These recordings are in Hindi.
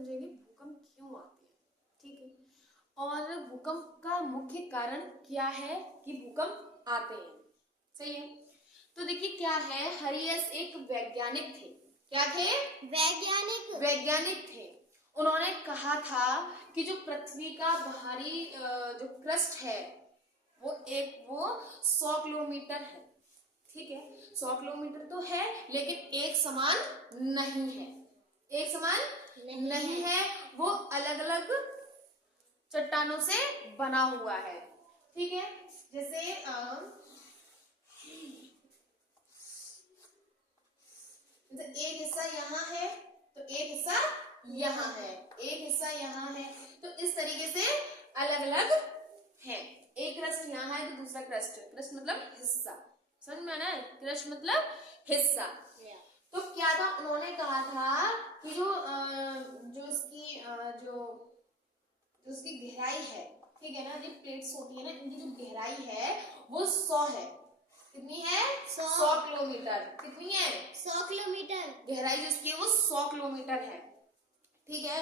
समझेंगे भूकंप क्यों आते हैं, ठीक है, और भूकंप का मुख्य कारण क्या है कि भूकंप आते हैं। सही है। तो देखिए क्या है, हरियस एक वैज्ञानिक थे। क्या थे? वैज्ञानिक थे। उन्होंने कहा था कि जो पृथ्वी का बाहरी जो क्रस्ट है वो 100 किलोमीटर है, ठीक है, 100 किलोमीटर तो है लेकिन एक समान नहीं है, एक समान नहीं है, वो अलग अलग चट्टानों से बना हुआ है, ठीक है। जैसे एक हिस्सा यहाँ है तो एक हिस्सा यहाँ है, एक हिस्सा यहाँ है, तो इस तरीके से अलग अलग है। एक क्रस्ट यहाँ है तो दूसरा क्रस्ट मतलब हिस्सा, समझ में आना है, क्रस्ट मतलब हिस्सा। तो क्या था, उन्होंने कहा था कि जो उसकी गहराई है, ठीक है ना, ये प्लेट्स होती है ना, इनकी जो गहराई है वो 100 है। कितनी है? 100 किलोमीटर। कितनी है? 100 किलोमीटर। गहराई जो इसकी है वो 100 किलोमीटर है, ठीक है।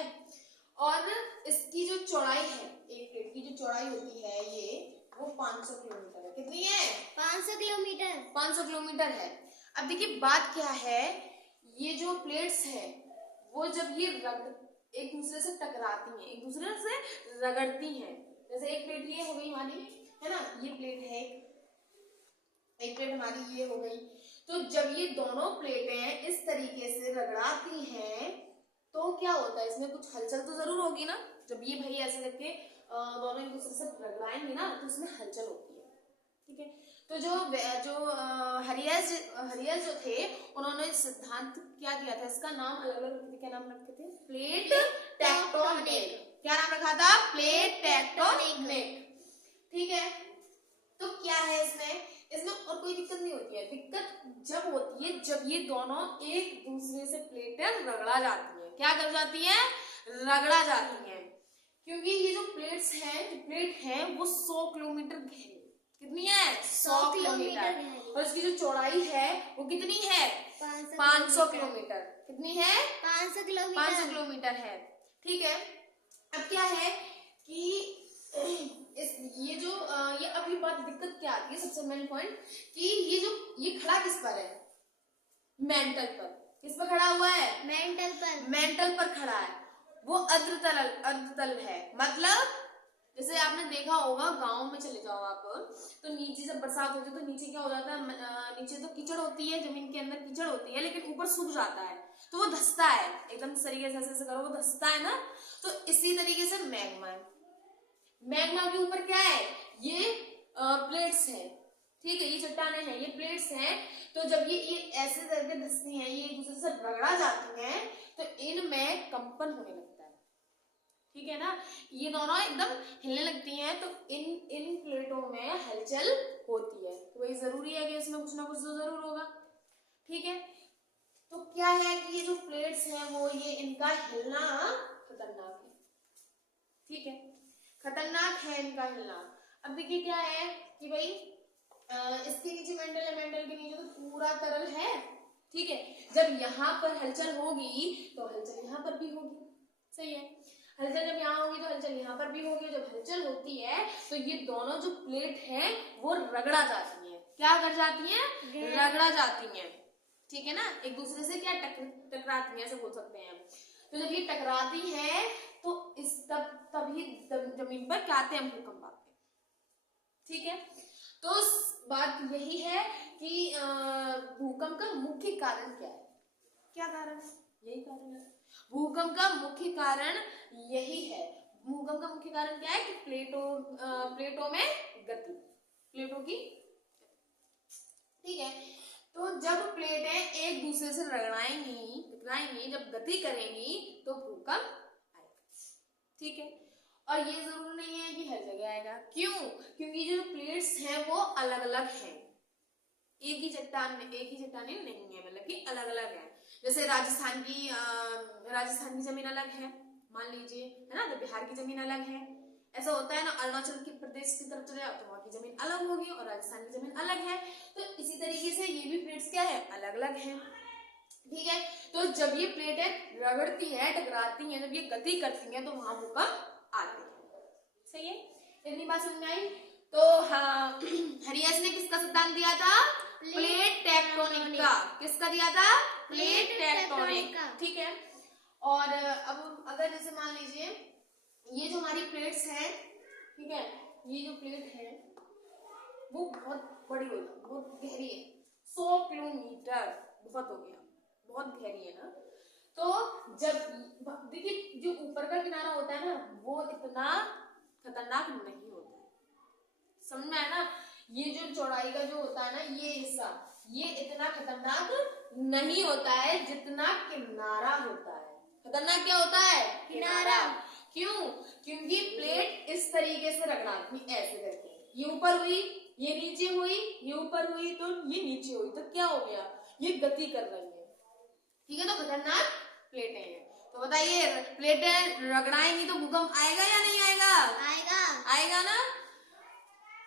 और इसकी जो चौड़ाई है, एक प्लेट की जो चौड़ाई होती है ये वो 500 किलोमीटर है। कितनी है? 500 किलोमीटर। 500 किलोमीटर है। अब देखिए बात क्या है, ये जो प्लेट्स है वो जब ये एक दूसरे से टकराती हैं, एक दूसरे से रगड़ती हैं, जैसे एक प्लेट ये हो गई हमारी, है ना, ये प्लेट है, एक प्लेट हमारी ये हो गई, तो जब ये दोनों प्लेटें इस तरीके से रगड़ाती हैं तो क्या होता है, इसमें कुछ हलचल तो जरूर होगी ना। जब ये भाई ऐसे करके दोनों एक दूसरे से रगड़ाएंगे ना तो इसमें हलचल होती है, ठीक है। तो जो हरियस जो थे उन्होंने सिद्धांत क्या किया था, इसका नाम अलग अलग क्या नाम रखे थे, प्लेट टेक्टोनिक। क्या नाम रखा था? प्लेट टेक्टोनिक, ठीक है। तो क्या है इसमें और कोई दिक्कत नहीं होती है। दिक्कत जब होती है जब ये दोनों एक दूसरे से प्लेटें रगड़ा जाती है। क्या कर जाती है? रगड़ा जाती है, क्योंकि ये जो प्लेट्स हैं, जो प्लेट है वो 100 किलोमीटर गहरी, कितनी है? 100 किलोमीटर, और इसकी जो चौड़ाई है वो कितनी है? 500 किलोमीटर। कितनी है? 500 किलोमीटर। 500 किलोमीटर है, ठीक है। अब क्या है कि ये अभी बात दिक्कत क्या आती है, सबसे मेन पॉइंट कि ये खड़ा किस पर है? मेंटल पर। किस पर खड़ा हुआ है? मेंटल पर खड़ा है। वो अर्धतल है, मतलब जैसे आपने देखा होगा गांव में चले जाओ आप, तो नीचे जब बरसात होती है तो नीचे क्या हो जाता है, नीचे तो कीचड़ होती है, जमीन के अंदर कीचड़ होती है, लेकिन ऊपर सूख जाता है तो वो धंसता है, एकदम तरीके से ऐसे करो वो धंसता है ना। तो इसी तरीके से मैग्मा के ऊपर क्या है? ये प्लेट्स है, ठीक है, ये चट्टानें हैं, ये प्लेट्स हैं। तो जब ये ऐसे करके धंसती हैं, ये एक दूसरे से रगड़ा जाती हैं, तो इनमें कंपन होने लगता है, ठीक है ना, ये दोनों एकदम हिलने लगती हैं, तो इन प्लेटों में हलचल होती है। तो वही जरूरी है कि इसमें कुछ ना कुछ तो जरूर होगा, ठीक है। तो क्या है कि ये जो प्लेट्स हैं वो ये इनका हिलना खतरनाक है, ठीक है, खतरनाक है इनका हिलना। अब देखिए क्या है कि भाई इसके नीचे मेंटल है, मेंटल के नीचे तो पूरा तरल है, ठीक है। जब यहाँ पर हलचल होगी तो हलचल यहाँ पर भी होगी, सही है। हलचल जब यहाँ होगी तो हलचल यहाँ पर भी होगी। जब हलचल होती है तो ये दोनों जो प्लेट हैं वो रगड़ा जाती हैं। क्या कर जाती हैं? रगड़ा जाती हैं, ठीक है ना, एक दूसरे से क्या टकराती हैं, ऐसे बोल सकते हैं। तो जब ये टकराती है तो तभी जमीन पर क्या आते हैं? भूकंप आते हैं, ठीक है। तो बात यही है कि भूकंप का मुख्य कारण क्या है? क्या कारण है? यही कारण है। भूकंप का मुख्य कारण यही है। भूकंप का मुख्य कारण क्या है कि प्लेटों में गति, प्लेटों की, ठीक है। तो जब प्लेटें एक दूसरे से टकराएंगी, जब गति करेंगी तो भूकंप आएगा, ठीक है। और ये जरूरी नहीं है कि हर जगह आएगा। क्यों? क्योंकि जो प्लेट्स हैं वो अलग अलग हैं, एक ही चट्टानें नहीं है, मतलब कि अलग अलग है। जैसे राजस्थान की जमीन अलग है, मान लीजिए, है ना, तो बिहार की जमीन अलग है। ऐसा होता है ना, अरुणाचल प्रदेश की तरफ चले जाओ तो वहां की जमीन अलग होगी और राजस्थान की जमीन अलग है। तो इसी तरीके से ये भी प्लेट्स क्या है? अलग अलग है, ठीक है। तो जब ये प्लेटें रगड़ती हैं, टकराती हैं, जब ये गति करती हैं तो वहां भूकंप आते हैं। सही है, इतनी बात समझ में आई। तो हाँ, हरियस ने किसका सिद्धांत दिया था? प्लेट टेक्टोनिक का। किसका दिया था? प्लेट टेक्टोनिक का। ठीक है। और अब अगर जैसे मान लीजिए ये जो हमारी प्लेट्स हैं, ठीक है, ये जो प्लेट है वो बहुत बड़ी हो गई, बहुत गहरी है, 100 किलोमीटर, बहुत हो गया, बहुत गहरी है ना। तो जब देखिए जो ऊपर का किनारा होता है ना वो इतना खतरनाक नहीं होता है, समझ में आया ना। ये जो चौड़ाई का जो होता है ना ये हिस्सा, ये इतना खतरनाक नहीं होता है जितना किनारा होता है। खतरनाक क्या होता है? किनारा। क्यों? क्योंकि प्लेट इस तरीके से रगड़ाती, ऐसे करके, ये ऊपर हुई, ये नीचे हुई, ये ऊपर हुई तो ये नीचे हुई, तो क्या हो गया? ये गति कर रही है। ठीक है, तो खतरनाक प्लेटें हैं। तो बताइए प्लेटें रगड़ाएंगी तो भूकंप आएगा या नहीं आएगा? आएगा। आएगा ना।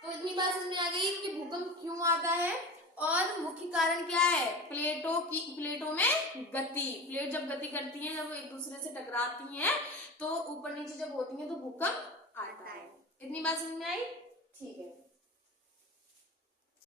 तो इतनी बात समझ में आ गई कि भूकंप क्यों आता है और मुख्य कारण क्या है? प्लेटों में गति। प्लेट जब गति करती हैं, जब एक दूसरे से टकराती हैं तो ऊपर नीचे जब होती हैं तो भूकंप आता है। इतनी बात समझ में आई? ठीक है।